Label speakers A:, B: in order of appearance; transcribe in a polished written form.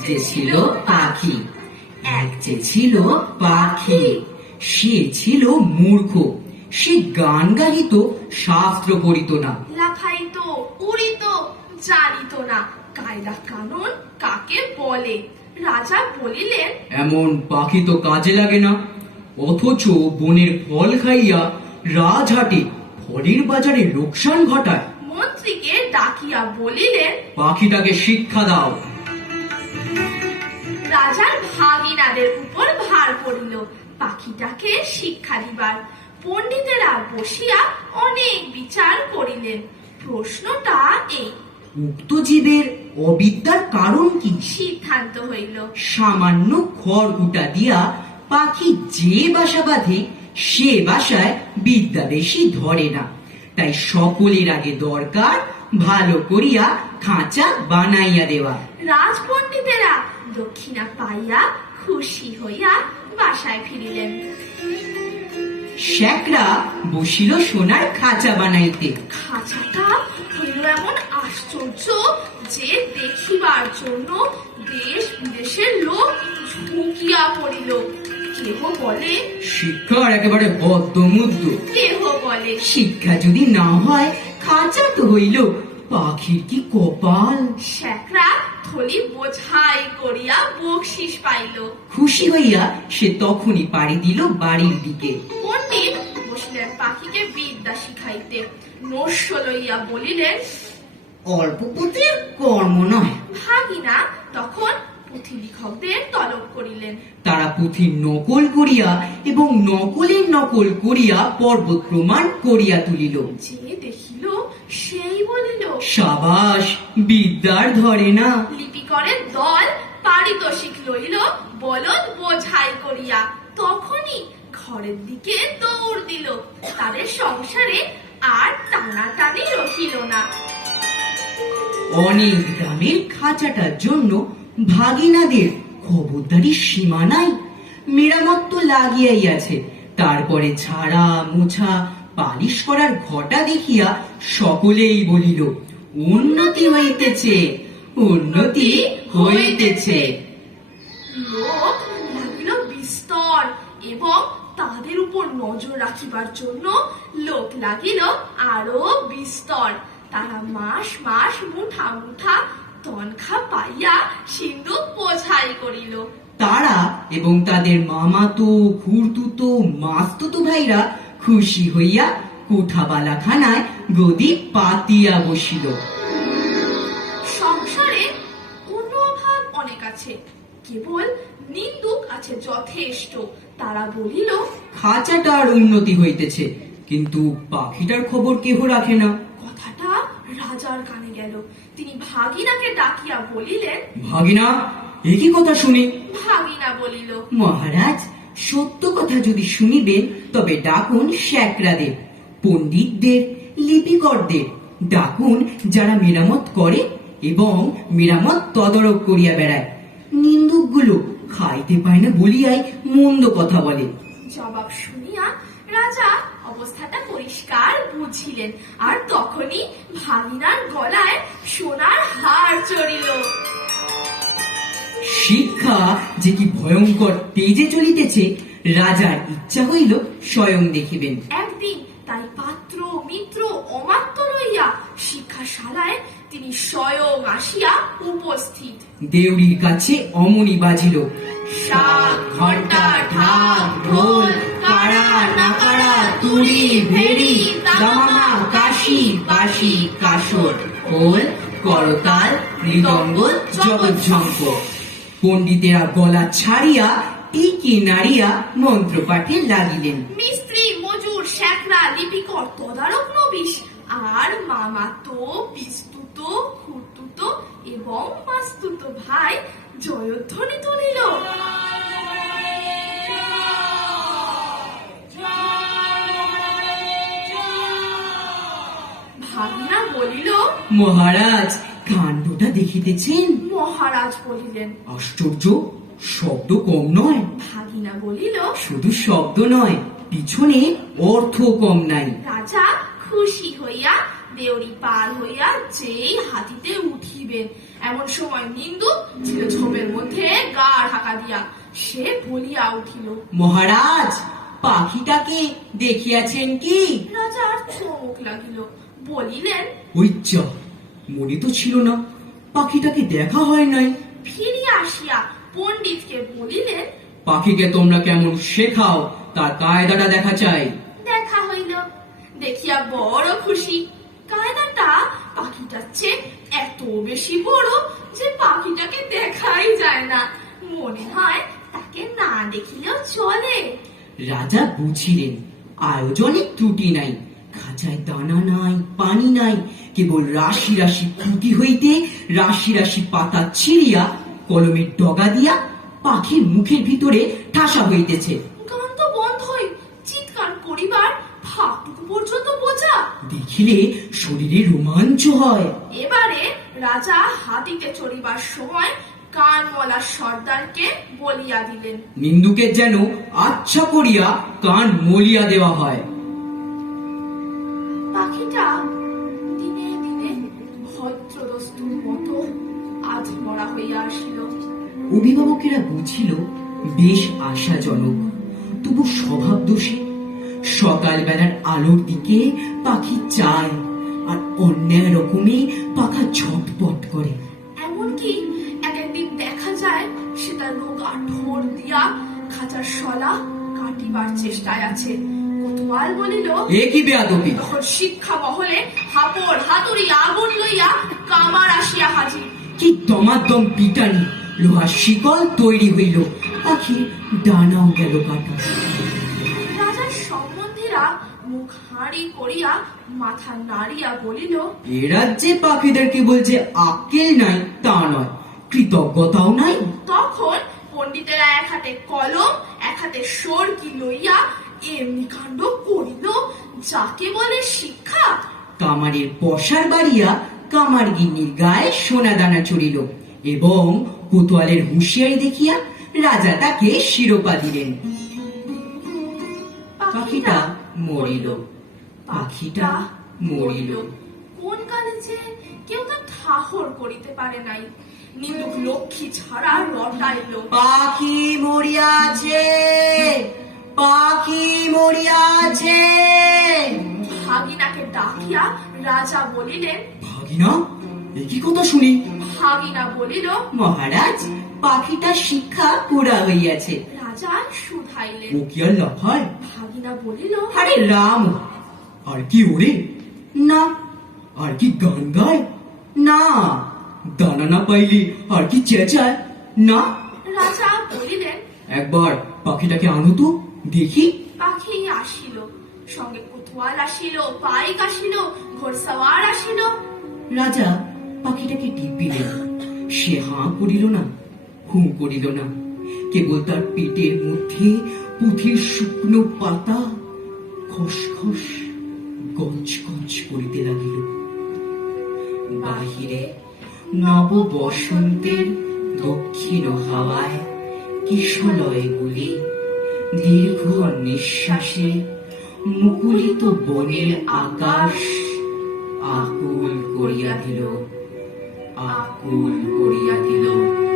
A: যে ছিল পাখি, এক যে ছিল পাখি, সে ছিল মূর্খ। সে গান গাইত, শাস্ত্র পড়িত না।
B: লাফাইতো, উড়িত, জানিত না কায়দা কানুন কাকে বলে। রাজা বলিলেন,
A: এমন পাখি তো কাজে লাগে না, অথচ বনের ফল খাইয়া রাজহাটে ফলের বাজারে লোকসান ঘটায়।
B: মন্ত্রীকে ডাকিয়া বলিলেন,
A: পাখিটাকে শিক্ষা দাও।
B: রাজার ভাগিনাদের উপর ভার পড়িল পাখিটাকে শিক্ষা দিবার। পণ্ডিতেরা বসিয়া অনেক বিচার করিলেন। প্রশ্নটা এই,
A: উক্ত জীবের অবিদ্যার কারণ কি?
B: সিদ্ধান্ত হইল,
A: সামান্য খড়কুটা দিয়া পাখি যে বাসা বাঁধে, সে বাসায় বিদ্যা বেশি ধরে না। তাই সকলের আগে দরকার ভালো করিয়া খাঁচা বানাইয়া দেওয়া।
B: রাজপণ্ডিতেরা দক্ষিণা পাইয়া খুশি হইয়া বাসায় ফিরিলেন।
A: শ্যাকরা বসিল সোনার খাঁচা বানাইতে।
B: খাঁচাটা হইল এমন আশ্চর্য যে দেখিবার জন্য দেশ বিদেশের লোক ঝুঁকিয়া পড়িল। কেহ বলে
A: শিক্ষার একেবারে বদ্ধমুদ্ধ,
B: কেহ বলে
A: শিক্ষা যদি না হয় খাঁচা তো হইল, পাখির কি কপাল।
B: শ্যাকরা থলি বোঝাই করিয়া বকশিস পাইল।
A: খুশি হইয়া সে তখনই পাড়ি দিল বাড়ির দিকে।
B: পণ্ডিত বসিলেন পাখিকে বিদ্যা শিখাইতে। নস্য লইয়া বলিলেন,
A: অল্প পুঁথির কর্ম নয়।
B: ভাগিনা তখন পুঁথি লিখকদের তলব করিলেন।
A: তারা পুঁথির নকল করিয়া এবং নকলের নকল করিয়া পর্বত প্রমাণ করিয়া তুলিল।
B: যে দেখিল সেই বলিল,
A: সাবাস, বিদ্যার ধরে না।
B: লিপিকরের দল পারিতোষিক লইল বলদ বোঝাই করিয়া। তখনই ঘরের দিকে দৌড় দিল। তাদের সংসারে আর টানাটানি রহিল না।
A: অনেক গ্রামের খাঁচাটার জন্য ভাগিনাদের খবরদারির সীমা নাই। মেরামত তো লাগিয়াই আছে, তারপরে ঝাড়া মোছা পালিশ করার ঘটা দেখিয়া সকলেই বলিল, উন্নতি হইতেছে, উন্নতি হইতেছে।
B: লোক লাগিল বিস্তর এবং তাদের উপর নজর রাখিবার জন্য লোক লাগিল আরো বিস্তর। তারা মাস মাস মুঠা মুঠা তনখা পাইয়া সিন্ধুক বোঝাই করিল।
A: তারা এবং তাদের মামাতো খুড়তুতো মাস্তুতো ভাইরা খুশি হইয়া কোঠাবালাখানায় গদি পাতিয়া বসিল।
B: সংসারে অভাব অনেক আছে, কেবল নিন্দুক আছে যথেষ্ট। তারা বলিল,
A: খাঁচাটার উন্নতি হইতেছে, কিন্তু পাখিটার খবর কেহ রাখে না।
B: কথাটা রাজার কানে গেল। তিনি ভাগিনাকে ডাকিয়া বলিলেন,
A: ভাগিনা, একই কথা শুনি।
B: ভাগিনা বলিল,
A: মহারাজ, সত্য কথা যদি শুনিবেন তবে ডাকুন শ্যাকরাদের, পণ্ডিতদের, লিপিকরদের ডাকুন, যারা মেরামত করে এবং মেরামত তদারক করিয়া বেড়ায়। নিন্দুকগুলো খাইতে পায় না বলিয়াই মন্দ কথা বলে।
B: জবাব শুনিয়া রাজা অবস্থাটা পরিষ্কার বুঝিলেন। আর তখনই ভাগিনার গলায় সোনার হার চড়িল।
A: শিক্ষা যে কি ভয়ঙ্কর তেজে চলিতেছে, রাজার ইচ্ছা হইল স্বয়ং দেখিবেন।
B: একদিন তাই পাত্র মিত্র অমাত্য লইয়া শিক্ষাশালায় তিনি স্বয়ং আসিয়া উপস্থিত।
A: দেউড়ির কাছে অমনি বাজিল,
B: শাক, ঘণ্টা, ঢাক,
A: ঢোল, কাড়া, নাকাড়া, তুড়ি, ভেড়ি, দামামা, কাশি, বাঁশি, কাসর, খোল, করতাল, মৃদঙ্গ, জগৎঝঙ্ক। পণ্ডিতেরা গলা ছাড়িয়া টিকি নাড়িয়া মন্ত্রপাঠে লাগিলেন।
B: মিস্ত্রি, মজুর, শ্যাকরা, লিপিকর, তদারক নবিশ আর মামাতো, পিস্তুতো, খুড়তুতো এবং মাস্তুতো ভাই জয়ধ্বনি তুলিল। ভাগিনা বলিল,
A: মহারাজ, কাণ্ডটা দেখিতেছেন?
B: মহারাজ বলিলেন,
A: আশ্চর্য, শব্দ কম নয়।
B: ভাগিনা বলিল,
A: শুধু শব্দ নয়, পিছনে অর্থ কম নাই।
B: রাজা খুশি হইয়া দেউড়ি পার হইয়া যেই হাতিতে উঠিবেন এমন সময় নিন্দু ছিল ঝোপের মধ্যে গা ঢাকা দিয়া। সে বলিয়া উঠিল,
A: মহারাজ, পাখিটাকে দেখিয়াছেন কি?
B: রাজার চমক লাগিল, বলিলেন,
A: ওই যা, মনে তো ছিল না, পাখিটাকে দেখা হয় নাই।
B: ফিরিয়া আসিয়া পণ্ডিতকে বলিলেন,
A: পাখিকে তোমরা কেমন শেখাও তার কায়দাটা দেখা চাই।
B: দেখা হইল, দেখিয়া বড় খুশি। কায়দাটা পাখিটার চেয়ে এত বেশি বড় যে পাখিটাকে দেখাই যায় না। মনে হয় তাকে না দেখিলেও চলে।
A: রাজা বুঝিলেন আয়োজনে ত্রুটি নাই, খাঁচায় দানা নাই, পানি নাই, কেবল রাশি রাশি খুঁটি হইতে রাশি রাশি পাতা ছিঁড়িয়া কলমের ডগা দিয়া পাখির মুখের ভিতরে ঠাসা হইতেছে।
B: গান তো বন্ধই, চিৎকার করিবার ফাঁকটুকু পর্যন্ত বোঝা।
A: দেখিলে শরীরে রোমাঞ্চ হয়।
B: এবারে রাজা হাতিতে চড়িবার সময় কানমলা সর্দারকে বলিয়া দিলেন,
A: নিন্দুকে যেন আচ্ছা করিয়া কান মলিয়া দেওয়া হয়।
B: পাখিটা দিনে দিনে ভদ্রদস্তুর মতো আধমরা হইয়া আসিল।
A: অভিভাবকেরা বুঝিল বেশ আশাজনক, তবু স্বভাব দোষে সকালবেলার আলোর দিকে পাখি চায়, আর অন্যায় রকমে পাখা ঝটপট করে।
B: এমনকি এক একদিন দেখা যায় সে তার রোগা ঠোঁট দিয়া খাঁচার শলা কাটিবার চেষ্টায় আছে। কোতোয়াল বলিল,
A: এ কি বেয়াদবি!
B: তখন শিক্ষা মহলে হাপড় হাতুড়ি আগুন লইয়া কামার আসিয়া হাজির।
A: কি দমাদম পিটানি! লোহার শিকল তৈরি হইল, পাখির ডানাও গেল কাটা।
B: রাজার সম্বন্ধীরা মুখ হাঁড়ি করিয়া মাথা নাড়িয়া বলিল,
A: এ রাজ্যে পাখিদের কেবল যে আক্কেল নাই তা নয়, কৃতজ্ঞতাও নাই।
B: তখন পণ্ডিতেরা এক হাতে কলম এক হাতে সরকি লইয়া এমনি কাণ্ড করিল যাকে বলে শিক্ষা।
A: কামারের পশার বাড়িয়া কামার গিন্নির গায়ে সোনা দানা চড়িল, এবং কোতোয়ালের হুঁশিয়ারি দেখিয়া রাজা তাকে শিরোপা দিলেন। পাখিটা মরিল, পাখিটা মরিল।
B: কোন কালে যে কেউ তা ঠাহর করিতে পারে নাই। নিন্দুক লক্ষ্মী ছাড়া রটাইল,
A: পাখি মরিয়াছে, পাখি মরিয়াছে।
B: ভাগিনাকে ডাকিয়া রাজা বলিলেন,
A: ভাগিনা, এ কি কথা শুনি?
B: ভাগিনা বলিল,
A: মহারাজ, পাখিটা শিক্ষা পুরা হইয়াছে।
B: রাজা শুধাইলেন।
A: ও কি আর লাফায়?
B: ভাগিনা বলিল,
A: আরে রাম! আর কি ওরে? না। আর কি গান গায়? না। দানা না পাইলে আর কি চেঁচায়? না।
B: রাজা বলিলেন,
A: একবার পাখিটাকে আনো তো দেখি।
B: পাখি আসিল, সঙ্গে কোতোয়াল আসিল, পাইক আসিল, ঘোড়সাওয়ার আসিল।
A: রাজা পাখিটাকে টিপিলেন, সে হাঁ করিল না, হু করিল না, কেবল তার পেটের মধ্যে পুঁথির শুকনো পাতা খসখস গঞ্জ গঞ্জ করিতে লাগিল। বাহিরে নব বসন্তের দক্ষিণ হাওয়ায় কিশলয় গুলি দীর্ঘ নিঃশ্বাসে মুকুলিত বনের আকাশ আকুল করিয়া দিল, আকুল করিয়া দিল।